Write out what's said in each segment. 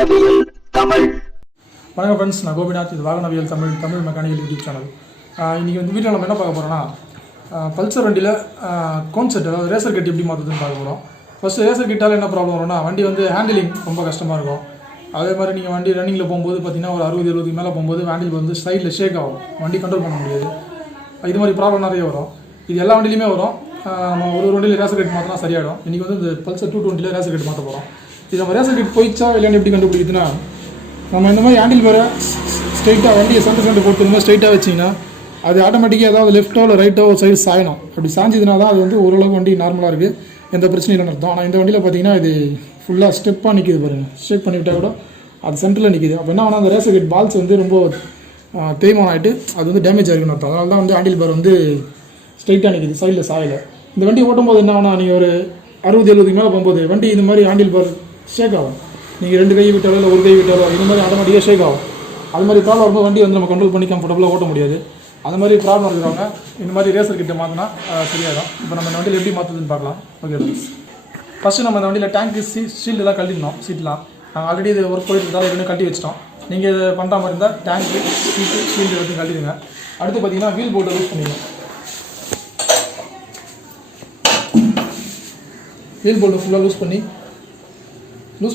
வாகனவியல் தமிழ். வணக்கம் ஃப்ரெண்ட்ஸ், நான் கோபிநாத். இது வாகனவியல் தமிழ் மெக்கானிக்கல் யூடியூப் சேனல். இன்றைக்கி வந்து வீட்டில் நம்ம என்ன பார்க்க போகிறோன்னா, பல்சர் வண்டியில் கோன்செட், அதாவது ரேசர் கட் எப்படி மாற்றுறதுன்னு பார்க்க போகிறோம். ஃபஸ்ட்டு ரேசர் கிட்டால் என்ன ப்ராப்ளம் வரும்னா, வண்டி வந்து ஹேண்டிலிங் ரொம்ப கஷ்டமாக இருக்கும். அதே மாதிரி நீங்கள் வண்டி ரன்னிங்கில் போகும்போது பார்த்தீங்கன்னா ஒரு 60-70 மேலே போகும்போது ஹேண்டில் வந்து சைடில் ஷேக் ஆகும், வண்டி கண்ட்ரோல் பண்ண முடியாது. இது மாதிரி ப்ராப்ளம் நிறைய வரும். இது எல்லா வண்டியிலுமே வரும். நம்ம ஒரு வண்டியில் ரேசர் கட் மாற்றினா சரியாயிடும். இன்றைக்கி வந்து இந்த பல்சர் 220 ரேசர் கட் மாற்ற போகிறோம். இது நம்ம ரேசர் கட் போயிடுச்சா இல்லையான்னு எப்படி கண்டுபிடிக்குதுன்னா, நம்ம இந்த மாதிரி ஹேண்டில் வேறு ஸ்ட்ரைட்டாக வண்டியை சென்டர் போட்டு இந்த மாதிரி ஸ்ட்ரைட்டாக வச்சிங்கன்னா அது ஆட்டோமேட்டிக்காக ஏதாவது லெஃப்ட்டோ இல்லை ரைட்டோ ஒரு சைடு சாயணும். அப்படி சாஞ்சதுனா தான் அது வந்து ஓரளவுக்கு வண்டி நார்மலாக இருக்குது, எந்த பிரச்சனையும் இல்லைன்னு அர்த்தம். ஆனால் இந்த வண்டியில் பார்த்தீங்கன்னா இது ஃபுல்லாக ஸ்டெப்பாக நிற்கிது பாருங்கள். ஷேக் பண்ணிவிட்டால் கூட அது சென்டரில் நிற்கிது. அப்போ என்ன ஆனால் அந்த ரேசர் கட் பால்ஸ் வந்து ரொம்ப தேய்மானம் ஆகிட்டு அது வந்து டேமேஜ் ஆகிருக்குன்னு அர்த்தம். அதனால தான் வந்து ஹேண்டில் பார் வந்து ஸ்ட்ரைட்டாக நிற்கிது, சைடில் சாயலை. இந்த வண்டி ஓட்டும்போது என்ன ஆனால் நீங்கள் ஒரு 60-70 மேலே போகும்போது வண்டி இந்த மாதிரி ஹேண்டில் பார் ஷேக் ஆகும். நீங்கள் 2 கை விட்டாலோ இல்லை ஒரு கை விட்டாலோ இது மாதிரி ஆட்டோமேட்டிக்காக ஷேக் ஆகும். அது மாதிரி ப்ராப்ளம் வரும்போது வண்டி வந்து நம்ம கண்ட்ரோல் பண்ணி கம்ஃபர்டபுளாக ஓட்ட முடியாது. அது மாதிரி ப்ராப்ளம் இருக்கிறவங்க இந்த மாதிரி ரேசர் கிட்ட மாற்றினா சரியாயிடும். இப்போ நம்ம இந்த வண்டியில் எப்படி மாற்றுதுன்னு பார்க்கலாம். ஓகே ஃப்ரெண்ட்ஸ், ஃபஸ்ட்டு நம்ம இந்த வண்டியில் டேங்க்கு ஷீல்டெல்லாம் கழட்டிடணும். சீட்லாம் நாங்கள் ஆல்ரெடி இது ஒர்க் போயிட்டு இருந்தாலும் எதுவுமே கழட்டி வச்சிட்டோம். நீங்கள் இது பண்ணுற மாதிரி இருந்தால் டேங்க்கு ஷீல்டு வச்சு கழட்டிடுங்க. அடுத்து பார்த்தீங்கன்னா வீல் போல்ட்டை லூஸ் பண்ணிடுங்க. வீல் போல்ட்டை ஃபுல்லாக லூஸ்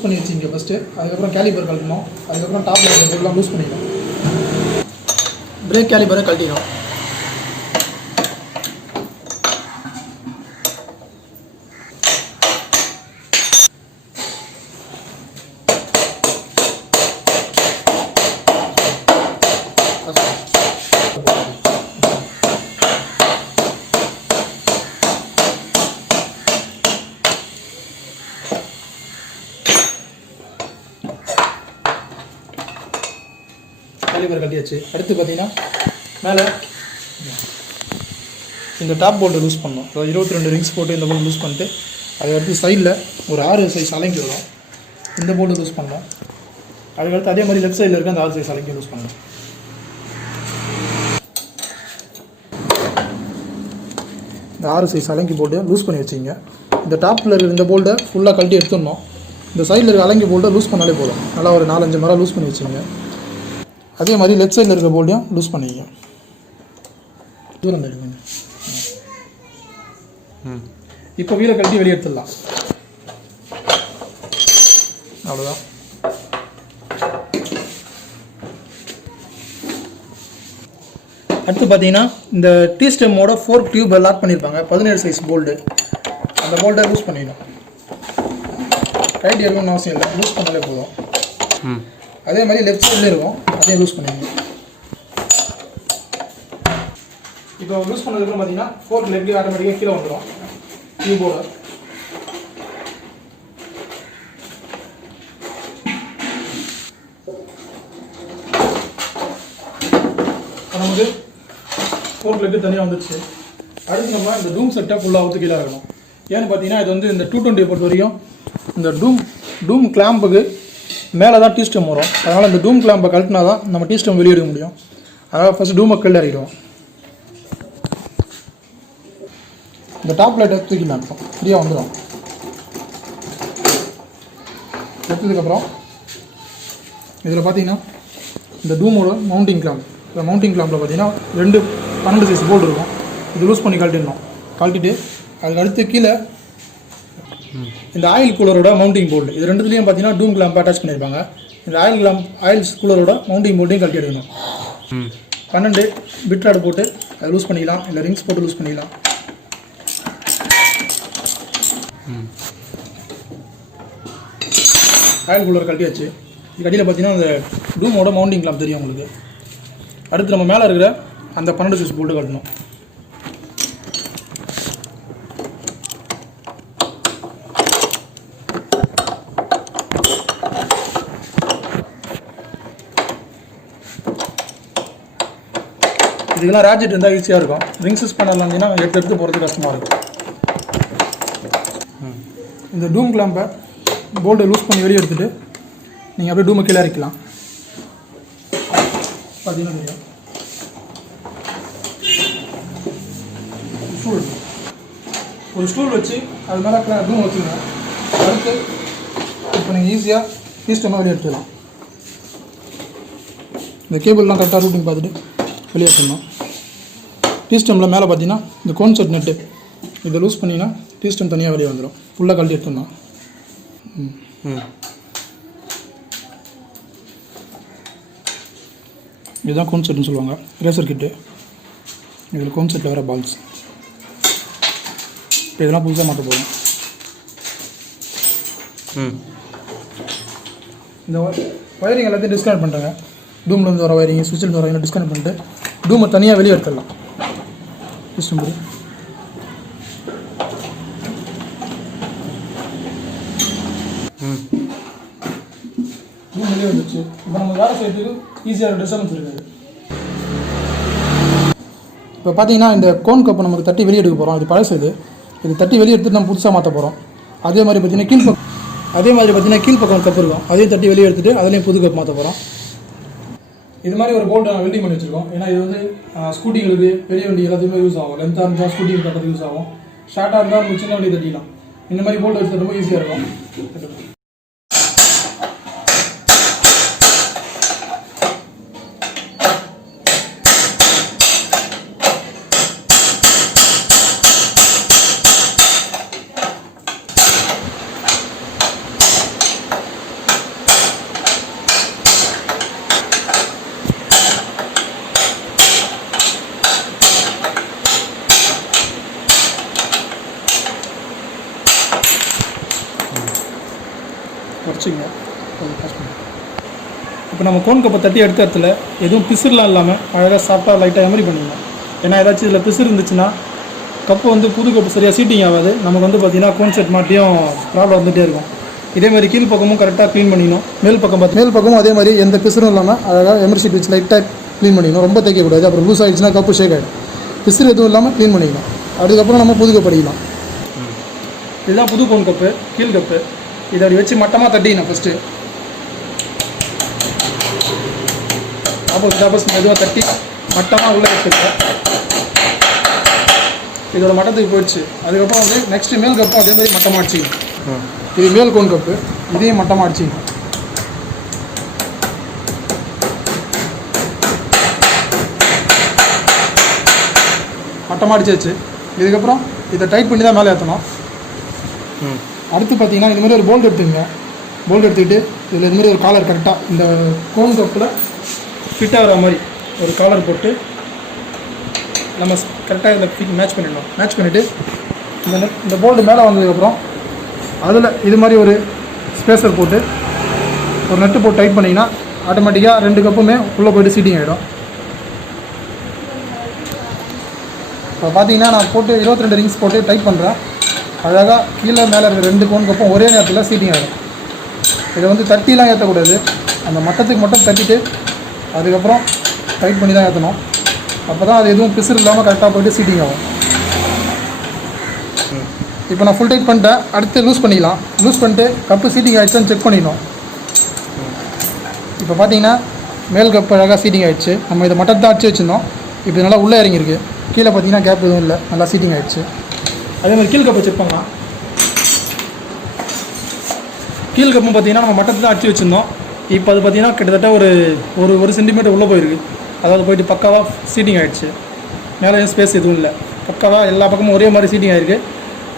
பண்ணி வச்சிங்க ஃபஸ்ட்டு. அதுக்கப்புறம் கேலிபர் கழட்டணும். அதுக்கப்புறம் டாப்பில் ஃபுல்லாக லூஸ் பண்ணிடணும். பிரேக் கேலிபரை கழட்டிடும். கேலிபர் கட்டியாச்சு. அடுத்து பார்த்தீங்கன்னா மேலே இந்த டாப் போல்ட்டை லூஸ் பண்ணணும். அதாவது 22 ரிங்ஸ் போட்டு இந்த போல்ட் லூஸ் பண்ணிட்டு அதுக்கடுத்து சைடில் ஒரு 6 சைஸ் அலங்கி வரும். இந்த போல்ட்டு லூஸ் பண்ணணும். அதுக்கடுத்து அதே மாதிரி லெஃப்ட் சைடில் இருக்க அந்த 6 சைஸ் அலங்கி லூஸ் பண்ணணும். இந்த 6 சைஸ் அலங்கி போட்டு லூஸ் பண்ணி வச்சிங்க. இந்த டாப்பில் இருக்கிற இந்த போல்ட்டை ஃபுல்லாக கழட்டி எடுத்துடணும். இந்த சைடில் இருக்க அலங்கி போல்ட்டை லூஸ் பண்ணாலே போதும். நல்லா ஒரு 4-5 மரம் லூஸ் பண்ணி வச்சிங்க. அதே மாதிரி லெஃப்ட் சைடில் இருக்க போல்ட்டையும் லூஸ் பண்ணிங்க. தூரம் எடுங்க. இப்போ வீலை கழட்டி வெளியே எடுத்துடலாம். அவ்வளோதான். அடுத்து பார்த்தீங்கன்னா இந்த டீ ஸ்டெம்மோட 4 டியூபை லாக் பண்ணியிருப்பாங்க, 17 சைஸ் போல்டு. அந்த போல்ட்டை லூஸ் பண்ணிடணும். டைட் எடுக்கணும்னு அவசியம் இல்லை, லூஸ் பண்ணாலே போதும். அதே மாதிரி லெஃப்ட் சைடில் இருக்கும், அதையும் லூஸ் பண்ணிடுங்க. இப்போ லூஸ் பண்ணதுக்கப்புறம் பார்த்தீங்கன்னா 4 லெக் ஆட்டோமேட்டிக்காக கீழே வந்துடும் டியூபோட. நமக்கு 4 லெக்கு தனியாக வந்துடுச்சு. அடுத்து நம்ம இந்த டூம் செட்டை ஃபுல்லாக அவுத்து கீழே இருக்கணும். ஏன்னு பார்த்தீங்கன்னா இது வந்து இந்த 220 பொறுத்த வரைக்கும் இந்த டூம் கிளாம்புக்கு மேலே தான் டீ ஸ்டெம் வரும். அதனால் இந்த டூம் கிளாம்பை கழட்டினா தான் நம்ம டீ ஸ்டெம் வெளியே எடுக்க முடியும். அதனால் ஃபஸ்ட்டு டூமை கழட்டி இறக்கிடுவோம். இந்த டாப் லைட்டை தூக்கி மாட்டோம், ஃப்ரீயாக வந்துடும். எடுத்ததுக்கப்புறம் இதில் பார்த்தீங்கன்னா இந்த டூமோட மவுண்டிங் கிளாம்ப், இந்த மவுண்டிங் கிளாம்பில் பார்த்தீங்கன்னா 2 12 சைஸ் போல்டு இருக்கும். இது லூஸ் பண்ணி கழட்டிடணும். கழட்டிட்டு அதுக்கு அடுத்து கீழே இந்த ஆயில் கூலரோட மவுண்டிங் போல்டு, இது ரெண்டுத்துலேயும் பார்த்தீங்கன்னா டூம் கிளாம்ப் அட்டாச் பண்ணியிருப்பாங்க. இந்த ஆயில் கூலரோட மவுண்டிங் போல்ட்டையும் கழட்டி எடுக்கணும். 12 பிட்ராடு போட்டு அதை லூஸ் பண்ணிக்கலாம், இல்லை ரிங்ஸ் போட்டு லூஸ் பண்ணிக்கலாம். ஆயில் கூலர் கழட்டியாச்சு. இது கட்டியில் பார்த்தீங்கன்னா அந்த டூமோட மவுண்டிங் கிளாம்ப் தெரியும் உங்களுக்கு. அடுத்து நம்ம மேலே இருக்கிற அந்த 12 சைஸ் போல்ட்டு கட்டணும். இதுக்கெல்லாம் ராஜெட் இருந்தால் ஈஸியாக இருக்கும். ரிங்ஸஸ் பண்ணலாம் இருந்தீங்கன்னா எடுத்து போகிறது கஷ்டமாக இருக்கும். இந்த டூம் கிளாம்பை போல்ட்டை லூஸ் பண்ணி வெளியே எடுத்துகிட்டு நீங்கள் அப்படியே டூமை கீழே இறக்கலாம். பார்த்தீங்கன்னா தெரியும். ஒரு ஸ்டூல் வச்சு அது மேலே டூம் வச்சுங்க. அடுத்து இப்போ நீங்கள் ஈஸியாக டீ ஸ்டெம்லாம் வெளியே எடுத்துக்கலாம். இந்த கேபிள்லாம் கரெக்டாக ரூட்டிங் பார்த்துட்டு வெளியே எடுத்துடணும். டீ ஸ்டெம்மில் மேலே பார்த்தீங்கன்னா இந்த கோன்செட் நெட்டு இதை லூஸ் பண்ணிங்கன்னா டீ ஸ்டெம் தனியாக வெளியே வந்துடும். ஃபுல்லாக கழட்டி எடுத்துடணும். இதுதான் கோன்செட்னு சொல்லுவாங்க, ரேசர் கிட்டு. இதில் கோன்செட்டில் வர பால்ஸ். இப்போ இதெல்லாம் புதுசாக மாற்ற போகிறோம். இந்த ஒயரிங் எல்லாத்தையும் டிஸ்கனெக்ட் பண்ணிட்டாங்க. டூம்லேருந்து வர ஒயரிங், சுவிட்சிலேருந்து வர ஒயரிங் டிஸ்கனெக்ட் பண்ணிட்டு டூமை தனியாக வெளியே எடுத்துடலாம். சிஸ்டம் டூம் வெளியே வந்துச்சு. இப்போ நம்ம வேறு சைட்டுக்கு ஈஸியாக டிஸ்டர்பன்ஸ் இருக்காது. இப்போ பார்த்தீங்கன்னா இந்த கோன் கப்பை நமக்கு தட்டி வெளியே எடுக்க போகிறோம். இது பழசு. இது தட்டி வெளியே எடுத்துட்டு நம்ம புதுசாக மாற்ற போகிறோம். அதே மாதிரி பார்த்தீங்கன்னா கீழ்ப்பக்கம் கப்பு இருக்கும். அதையும் தட்டி வெளியே எடுத்துகிட்டு அதுலேயும் புது கப் மாற்ற போகிறோம். இது மாதிரி ஒரு போல்டு வெல்டிங் பண்ணி வச்சுருக்கோம். ஏன்னா இது வந்து ஸ்கூட்டிகளுக்கு, பெரிய வண்டி எல்லாத்துக்குமே யூஸ் ஆகும். லென்த்தாக இருந்தால் ஸ்கூட்டிக்கு தட்டுறது யூஸ் ஆகும். ஷார்ட்டாக இருந்தால் நம்ம சின்ன வண்டி தட்டிக்கலாம். இந்த மாதிரி போல்டு வச்சு தட்டும்போது ஈஸியாக இருக்கும். குறைச்சிங்க. இப்போ நம்ம கோன் கப்பை தட்டி எடுத்த இடத்துல எதுவும் பிசுறுலாம் இல்லாமல் அழகாக சாஃப்டாக லைட்டாக எமரி பண்ணிடலாம். ஏன்னா ஏதாச்சும் இதில் பிசுறு இருந்துச்சுன்னா கப்பு வந்து புது கப்பு சரியாக சீட்டிங் ஆகாது. நமக்கு வந்து பார்த்திங்கன்னா கோன் செட் மாட்டியும் ப்ராப்ளம் வந்துகிட்டே இருக்கும். இதேமாதிரி கீழ் பக்கமும் கரெக்டாக க்ளீன் பண்ணிடணும். மேல் பக்கமும் அதே மாதிரி எந்த பிசுறும் இல்லாமல் அழகாக எமரி ஷீட் வச்சு லைட்டாக க்ளீன் பண்ணிக்கணும். ரொம்ப தைக்கக்கூடாது. அப்புறம் லூஸ் ஆகிடுச்சுன்னா கப்பு ஷேக் ஆகிடும். பிசுறு எதுவும் இல்லாமல் க்ளீன் பண்ணிக்கணும். அதுக்கப்புறம் நம்ம புது கப்பு அடிக்கலாம். இதுதான் புது கோன் கப்பு, கீழ் கப்பு. இதை அப்படி வச்சு மட்டமாக தட்டிக்கணும். ஃபஸ்ட்டு ஆப்போசிட் மெதுவாக தட்டி மட்டமாக உள்ளே எடுத்துக்கலாம். இதோட மட்டத்துக்கு போயிடுச்சு. அதுக்கப்புறம் வந்து நெக்ஸ்ட்டு மேல் கப்பும் அதே மாதிரி மட்டமாக அடிச்சிக்கணும். இது மேல் கோன் கப்பு, இதையும் மட்டமாக அடிச்சிக்கணும். மட்டமாக அடிச்சாச்சு. இதுக்கப்புறம் இதை டைட் பண்ணி தான் மேலே ஏற்றணும். அடுத்து பார்த்தீங்கன்னா இது மாதிரி ஒரு போல்ட் எடுத்துக்கங்க. போல்ட் எடுத்துக்கிட்டு இதில் இது மாதிரி ஒரு காலர் கரெக்டாக இந்த கோன் கப்பில் ஃபிட் ஆகிற மாதிரி ஒரு காலர் போட்டு நம்ம கரெக்டாக இதில் மேட்ச் பண்ணிடணும். மேட்ச் பண்ணிவிட்டு இந்த போல்டு மேலே வந்ததுக்கப்புறம் அதில் இது மாதிரி ஒரு ஸ்பேசர் போட்டு ஒரு நட்டு போட்டு டைட் பண்ணிங்கன்னா ஆட்டோமேட்டிக்காக 2 கப்புமே உள்ளே போய்ட்டு சீட்டிங் ஆகிடும். இப்போ பார்த்தீங்கன்னா நான் போட்டு 22 ரிங்ஸ் போட்டு டைட் பண்ணுறேன். அழகாக கீழே மேலே இருக்கிற 2 கோன் கப்பும் ஒரே நேரத்தில் சீட்டிங் ஆகிடும். இதை வந்து தட்டிலாம் ஏற்றக்கூடாது. அந்த மட்டத்துக்கு மட்டும் தட்டிட்டு அதுக்கப்புறம் டைட் பண்ணி தான் ஏற்றணும். அப்போ தான் அது எதுவும் பிசுறு இல்லாமல் கரெக்டாக போய்ட்டு சீட்டிங் ஆகும். இப்போ நான் ஃபுல் டைட் பண்ணிட்டேன். அடுத்து லூஸ் பண்ணிக்கலாம். லூஸ் பண்ணிட்டு கப்பு சீட்டிங் ஆகிடுச்சான்னு செக் பண்ணிடணும். இப்போ பார்த்தீங்கன்னா மேல் கப்பு அழகாக சீட்டிங் ஆகிடுச்சு. நம்ம இதை மட்டத்தை அடிச்சு வச்சுருந்தோம். இப்போ நல்லா உள்ளே இறங்கியிருக்கு. கீழே பார்த்தீங்கன்னா கேப் எதுவும் இல்லை, நல்லா சீட்டிங் ஆகிடுச்சு. அதே மாதிரி கீழ் கப்பை செக் பண்ணலாம். கீழ் கப்பும் பார்த்தீங்கன்னா நம்ம மட்டத்தை தான் அடிச்சு வச்சுருந்தோம். இப்போ அது பார்த்தீங்கன்னா கிட்டத்தட்ட ஒரு சென்டிமீட்டர் உள்ளே போயிருக்கு. அதாவது போய்ட்டு பக்காவாக சீட்டிங் ஆகிடுச்சு. மேலே ஸ்பேஸ் எதுவும் இல்லை, பக்காவாக எல்லா பக்கமும் ஒரே மாதிரி சீட்டிங் ஆகிருக்கு.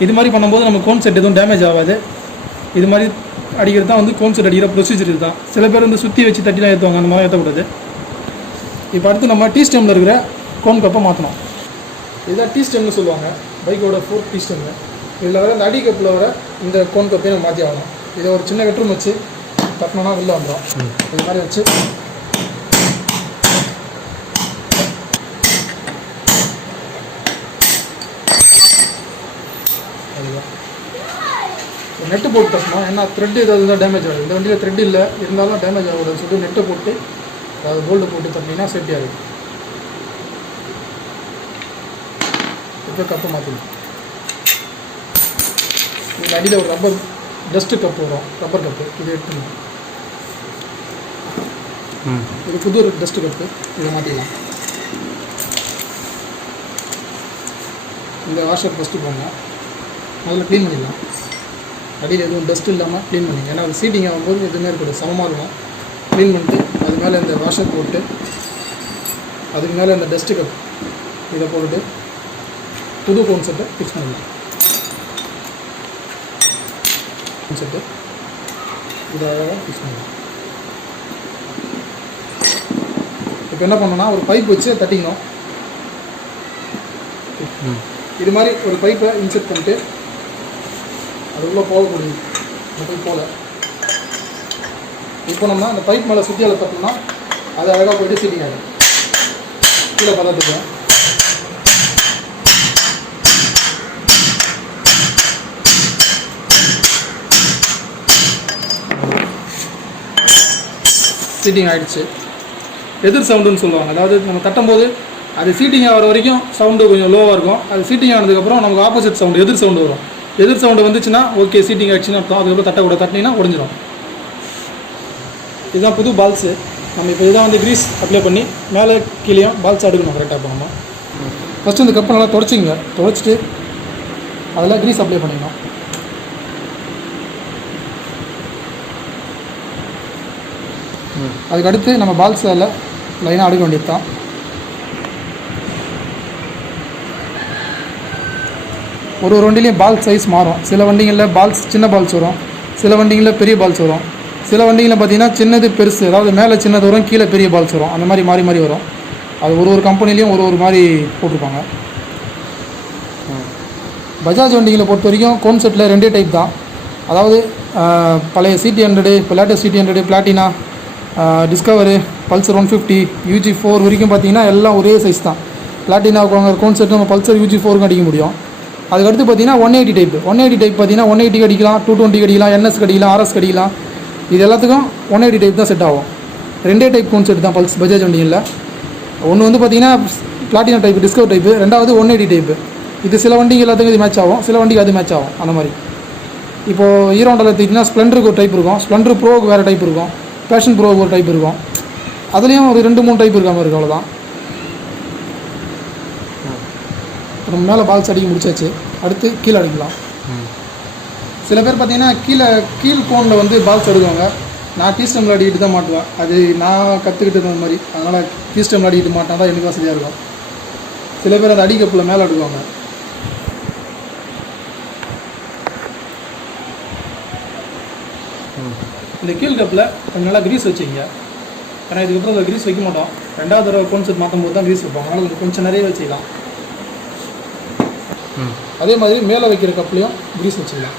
இது மாதிரி பண்ணும்போது நம்ம கோன் செட் எதுவும் டேமேஜ் ஆகாது. இது மாதிரி அடிக்கிறது தான் வந்து கோன் செட் அடிக்கிற ப்ரொசீஜர். இது தான் சில பேர் வந்து சுற்றி வச்சு தட்டிலாம் ஏற்றுவாங்க. அந்த மாதிரி ஏற்றக்கூடாது. இப்போ அடுத்து நம்ம டீ ஸ்டெம்மில் இருக்கிற கோன் கப்பை மாற்றணும். இதுதான் டீ ஸ்டெம்னு சொல்லுவாங்க, பைக்கோட 4th டீ ஸ்டெம்மு. இதில் வர இந்த அடி கப்பில் வர இந்த கோன் கப்பையும் நம்ம மாற்றி ஆகணும். இதை ஒரு சின்ன வெட்ரூம் வச்சு தட்டினோன்னா வெளில வந்துடும். இது மாதிரி வச்சு நெட்டு போட்டு தட்டணும். ஏன்னா த்ரெட்டு ஏதாவது தான் டேமேஜ் ஆகுது. இந்த வண்டியில் த்ரெட் இல்லை, இருந்தாலும் டேமேஜ் ஆகுதுன்னு சொல்லிட்டு நெட்டை போட்டு அதாவது போல்டு போட்டு தட்டினீங்கன்னா சேஃப்டியாக இருக்குது. இப்போ கப்பை மாற்றிடும். இதில் அடியில் ஒரு ரப்பர் டஸ்ட்டு கப்பு வரும், ரப்பர் கப்பு. இதை எடுத்துக்கணும். இது புது ஒரு டஸ்ட்டு கப்பு. இதை மாற்றிடலாம். இந்த வாஷர் ஃபஸ்ட்டு போங்க, முதல்ல க்ளீன் பண்ணிடலாம். அடியில் எதுவும் டஸ்ட் இல்லாமல் க்ளீன் பண்ணிங்க. ஏன்னா அது சீட்டிங் ஆகும்போது எதுவுமே இருக்கக்கூடாது, சமமாக இருக்கணும். க்ளீன் பண்ணிட்டு அது மேலே இந்த வாஷர் போட்டு அதுக்கு மேலே இந்த டஸ்ட்டு கப் இதை போட்டுட்டு புது கான்செப்டை ஃபிக்ஸ் பண்ணலாம். கான்செப்ட்டு இதை ஃபிக்ஸ் பண்ணலாம். இப்போ என்ன பண்ணணும்னா ஒரு பைப் வச்சு தட்டிக்கணும். இது மாதிரி ஒரு பைப்பை இன்செர்ட் பண்ணிட்டு அதுக்குள்ளே போகக்கூடிய அந்த பைப் போல் இப்போ நம்ம அந்த பைப் மேலே சுற்றியால் தட்டோம்னா அது அழகாக போய்ட்டு சீட்டிங் ஆகிடும். கீழே பதத்துக்கு சீட்டிங் ஆகிடுச்சு. எதிர் சவுண்டுன்னு சொல்லுவாங்க. அதாவது நம்ம தட்டும்போது அது சீட்டிங் ஆகிற வரைக்கும் சவுண்டு கொஞ்சம் லோவாக இருக்கும். அது சீட்டிங் ஆனதுக்கப்புறம் நமக்கு ஆப்போசிட் சவுண்டு எதிர் சவுண்டு வரும். எதிர் சவுண்டு வந்துச்சுன்னா ஓகே சீட்டிங் ஆகிடுச்சுன்னு அர்த்தம். அதுக்கப்புறம் தட்டக்கூட தட்டினீங்கன்னா உடஞ்சிடும். இதுதான் புது பால்ஸு. நம்ம இப்போ இதான் வந்து க்ரீஸ் அப்ளை பண்ணி மேலே கீழேயும் பால்ஸ் அடுக்கணும் கரெக்டாக பண்ணணும். ஃபஸ்ட்டு இந்த கப்பை நல்லா துடைச்சிங்க. துடைச்சிட்டு அதெல்லாம் க்ரீஸ் அப்ளை பண்ணிக்கணும். அதுக்கடுத்து நம்ம பால்ஸ் அதில் லைனாக அடுக்க வேண்டியது தான். ஒரு வண்டிலையும் பால் சைஸ் மாறும். சில வண்டிகளில் பால்ஸ் சின்ன பால்ஸ் வரும், சில வண்டிகளில் பெரிய பால்ஸ் வரும். சில வண்டிகளில் பார்த்திங்கன்னா சின்னது பெருசு, அதாவது மேலே சின்னது வரும், கீழே பெரிய பால்ஸ் வரும். அந்த மாதிரி மாறி மாறி வரும். அது ஒரு கம்பெனிலையும் ஒரு மாதிரி போட்டிருப்பாங்க. பஜாஜ் வண்டிகளை பொறுத்த வரைக்கும் கான்செப்டில் 2 டைப் தான். அதாவது பழைய CT100, இப்போ latest CT100, Platina, Discover, Pulsar 150, UG4 வரைக்கும் பார்த்திங்கன்னா எல்லாம் ஒரே சைஸ் தான். பிளாட்டினாவுக்கு வாங்குற கான்செப்ட் நம்ம பல்சர் UG4க்கு அடிக்க முடியும். அதுக்கடுத்து பார்த்திங்கன்னா 180 டைப். 180 டைப் பார்த்திங்கன்னா 180 அடிக்கலாம், 220 அடிக்கலாம், NS அடிக்கலாம், RS அடிக்கலாம். இது எல்லாத்துக்கும் 180 டைப் தான் செட் ஆகும். 2 டைப் கான்செப்ட் தான் பஜாஜ் வண்டிகளில். ஒன்று வந்து பார்த்திங்கன்னா பிளாட்டினா டைப், டிஸ்கவர் டைப்பு. ரெண்டாவது 180 டைப்பு. இது சில வண்டிக்கு எல்லாத்துக்கும் இது மேட்ச் ஆகும், சில வண்டிக்கு அது மேட்ச் ஆகும். அந்த மாதிரி இப்போது ஹீரோ ஹோண்டாவில் எடுத்திங்கன்னா ஸ்ப்ளெண்டருக்கு ஒரு டைப் இருக்கும், ஸ்ப்ளெண்டர் ப்ரோவுக்கு வேறு டைப் இருக்கும், பேஷன் ப்ரோவுக்கு ஒரு டைப் இருக்கும். அதுலேயும் ஒரு 2-3 டைப் இருக்க மாதிரி இருக்குது. அவ்வளோதான். நம்ம மேலே பால்ஸ் அடிக்க முடிச்சாச்சு. அடுத்து கீழே அடிக்கலாம். சில பேர் பார்த்தீங்கன்னா கீழ் கோனில் வந்து பால்ஸ் எடுக்குவாங்க. நான் டீஸ்டமில் அடிக்கிட்டு தான் மாட்டுவேன். அது நான் கற்றுக்கிட்டது அந்த மாதிரி. அதனால் டீஸ்டமில் அடிக்கிட்டு மாட்டால் தான் எனக்கு வசதியாக இருக்கும். சில பேர் அந்த அடிக்கப்பில் மேலே எடுக்குவாங்க. இந்த கீழ் கப்பில் கொஞ்சம் நல்லா க்ரீஸ் வச்சுங்க. ஏன்னா இதுக்கப்புறம் அதில் க்ரீஸ் வைக்க மாட்டோம். 2வது தடவை கான்செப்ட் மாற்றும் போது தான் க்ரீஸ் வைப்போம். அதனால் கொஞ்சம் நிறைய வச்சுக்கலாம். அதே மாதிரி மேலே வைக்கிற கப்லையும் க்ரீஸ் வச்சுக்கலாம்.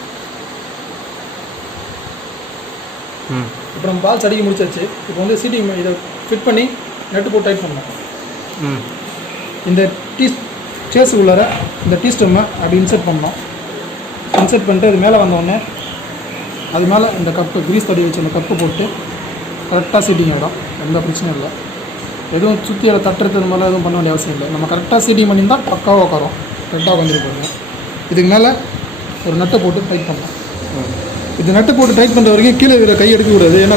இப்போ நம்ம பால்ஸ் அடிக்க முடிச்சாச்சு. இப்போ வந்து சீட்டிங் இதை ஃபிட் பண்ணி நெட்டு போட்டு டைட் பண்ணோம். இந்த சேஸ் உள்ளார இந்த டீஸ்டம்மை அப்படி இன்செர்ட் பண்ணோம். இன்செர்ட் பண்ணிட்டு அது மேலே வந்தோடனே அது மேலே இந்த கப்பு க்ரீஸ் தடி வச்சு அந்த கப்பு போட்டு கரெக்டாக சீட்டிங் ஆகிடும். எந்த பிரச்சனையும் இல்லை. எதுவும் சுற்றி அதை தட்டுறது இந்த மாதிரிலாம் எதுவும் பண்ண வேண்டிய அவசியம் இல்லை. நம்ம கரெக்டாக சீட்டிங் பண்ணியிருந்தால் பக்காவாக உட்காரும். கரெக்டாக உட்காந்துட்டு போடுங்க. இதுக்கு மேலே ஒரு நட்டை போட்டு டைட் பண்ணலாம். இது நட்டு போட்டு டைட் பண்ணுற வரைக்கும் கீழே இதில் கை எடுக்கக்கூடாது. ஏன்னா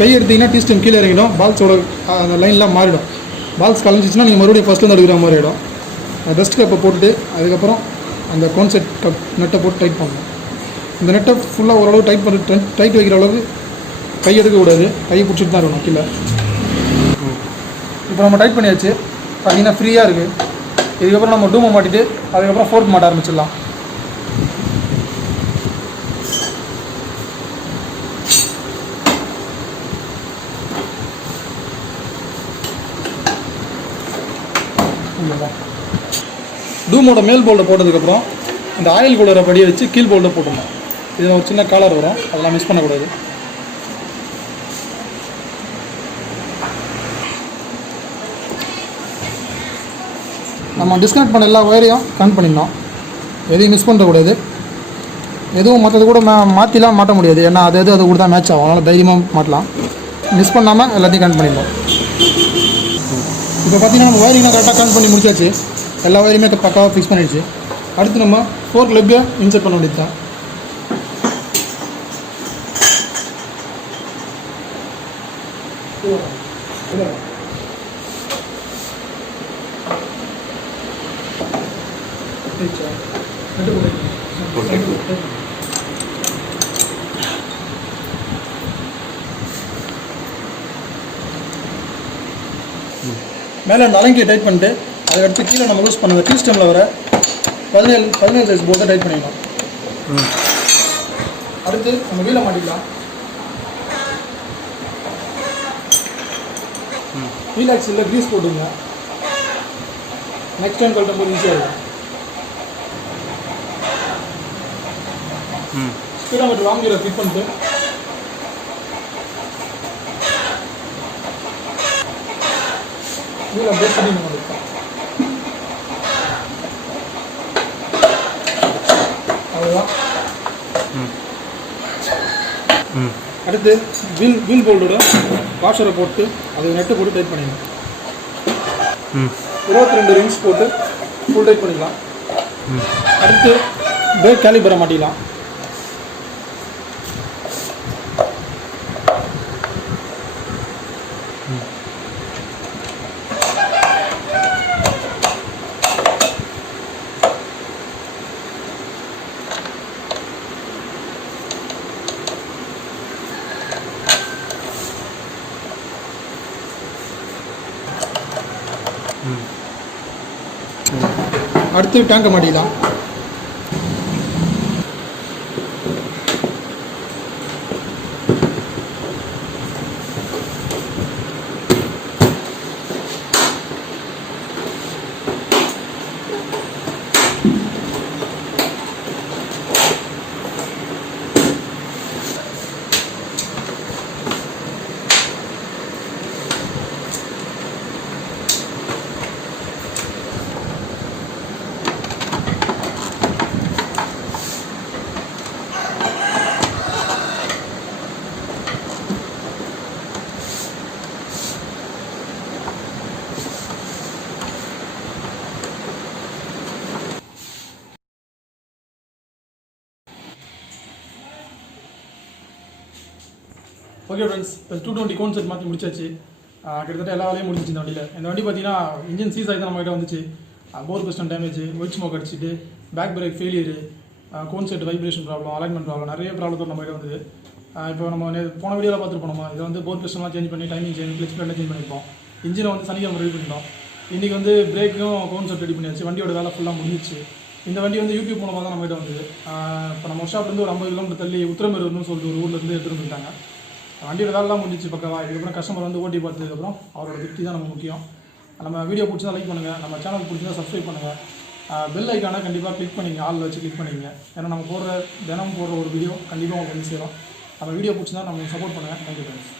கை எடுத்திங்கன்னா டீஸ்டம் கீழே இறங்கிடும். பால்ஸோட அந்த லைன்லாம் மாறிடும். பால்ஸ் கலைஞ்சிச்சுன்னா நீங்கள் மறுபடியும் ஃபஸ்ட்லேருந்து எடுக்கிற மாதிரி ஆகிடும். டஸ்ட் கப்பை போட்டுட்டு அதுக்கப்புறம் அந்த கான்செப்ட் கப் நட்டை போட்டு டைட் பண்ணணும். இந்த நெட்டை ஃபுல்லாக ஓரளவு டைட் வைக்கிற அளவுக்கு கை எடுக்கக்கூடாது. கையை பிடிச்சிட்டு தான் இருக்கணும் கீழே. இப்போ நம்ம டைட் பண்ணியாச்சு. பார்த்தீங்கன்னா ஃப்ரீயாக இருக்குது. இதுக்கப்புறம் நம்ம டூமை மாட்டிட்டு அதுக்கப்புறம் ஃபோர்க் மாட்ட ஆரம்பிச்சிடலாம். டூமோட மேல் போல்டை போட்டதுக்கப்புறம் இந்த ஆயில் கூலரை படியை வச்சு கீழ் போல்டை போட்டுடணும். இதில் ஒரு சின்ன காலர் வரும், அதெல்லாம் மிஸ் பண்ணக்கூடாது. நம்ம டிஸ்கனெக்ட் பண்ண எல்லா ஒயரையும் கனெக்ட் பண்ணிடணும். எதையும் மிஸ் பண்ணக்கூடாது. எதுவும் மற்றது கூட மாற்றிலாம் மாட்ட முடியாது. ஏன்னா அது கூட தான் மேட்ச் ஆகும். அதனால் தைரியமாக மாட்டலாம். மிஸ் பண்ணாமல் எல்லாத்தையும் கனெக்ட் பண்ணிடணும். இப்போ பார்த்தீங்கன்னா நம்ம ஒயரிங்லாம் கரெக்டாக கனெக்ட் பண்ணி முடிச்சாச்சு. எல்லா ஒயரையுமே பக்காவாக ஃபிக்ஸ் பண்ணிடுச்சு. அடுத்து நம்ம ஃபோர்க் லெக்கை இன்செர்ட் பண்ண வேண்டியது தான். மேலே அந்த அலங்கியை டைட் பண்ணிட்டு அதை எடுத்து கீழே நம்ம லூஸ் பண்ணுங்க. டீ ஸ்டெம்மில் வர 17 சைஸ் போட்டு டைட் பண்ணிக்கலாம். அடுத்து நம்ம வீலை மாட்டிக்கலாம். வீல் ஆக்சிலில் க்ரீஸ் போட்டுங்க. நெக்ஸ்ட் டைம் கழட்டும் போது ஈஸியாக இருக்கும். ஸ்பீடோமீட்டர் வாங்கிற ஃபிட் பண்ணிட்டு வீலை பிரேக் பண்ணி நம்ம எடுப்போம். அவ்வளோதான். அடுத்து வீல் போல்டோட வாஷரை போட்டு அதை நெட்டு போட்டு டைட் பண்ணிடலாம். 22 ரிங்ஸ் போட்டு ஃபுல் டைட் பண்ணிக்கலாம். அடுத்து பிரேக் கேலிபரை மாட்டிக்கலாம். அடுத்து டேங்கை மாட்டிக்கலாம். ஓகே ஃப்ரெண்ட்ஸ், இப்போ 220 கோன்செட் மாற்றி முடிச்சாச்சு. கிட்டத்தட்ட எல்லா வேலையும் முடிஞ்சிச்சு இந்த வண்டியில். இந்த வண்டி பார்த்தீங்கன்னா இன்ஜின் சீஸ் ஆகி தான் நம்மகிட்ட வந்துச்சு. Four piston damage, white smoke அடிச்சுட்டு, back brake failure, cone set vibration problem, alignment problem, நிறைய ப்ராப்ளத்தோடு நம்மகிட்ட வந்தது. இப்போ நம்ம போன வீடியோவில் பார்த்துருப்போம். நம்ம இதை வந்து போர் பிஸ்டன்லாம் சேஞ்ச் பண்ணி டைமிங் சேஞ்ச், கிளச் பிளேட்லாம் சேஞ்ச் பண்ணியிருப்போம். இன்ஜினை வந்து சனிக்கிழமை ரெடி பண்ணிட்டோம். இன்றைக்கி வந்து பிரேக்கும் கோன்செட் ரெடி பண்ணியாச்சு. வண்டியோட வேலை ஃபுல்லாக முடிஞ்சிச்சு. இந்த வண்டி வந்து யூடியூப் மூலமாக தான் நம்மகிட்ட வந்தது. இப்போ நம்ம ஷாப்லேருந்து ஒரு 50 கிலோமீட்டர் தள்ளி உத்திரமேரூர்னு சொல்லிட்டு ஒரு ஊர்லேருந்து எடுத்துகிட்டு வந்துட்டாங்க. வண்டியோட வேலைலாம் முடிஞ்சிச்சு பக்கவா. இதுக்கப்புறம் கஸ்டமர் வந்து ஓட்டி பார்த்ததுக்கப்புறம் அவரோட திருப்தி தான் நம்ம முக்கியம். நம்ம வீடியோ பிடிச்சா லைக் பண்ணுங்கள், நம்ம சேனல் பிடிச்சா சப்ஸ்கிரைப் பண்ணுங்கள். பெல் ஐக்கானை கண்டிப்பாக கிளிக் பண்ணிங்க, ஆள் வச்சு கிளிக் பண்ணிங்க. ஏன்னா நம்ம தினம் போடுற ஒரு வீடியோ கண்டிப்பாக உங்களுக்கு வந்து சேரும். நம்ம வீடியோ பிடிச்சா நம்ம சப்போர்ட் பண்ணுங்கள். Thank you friends.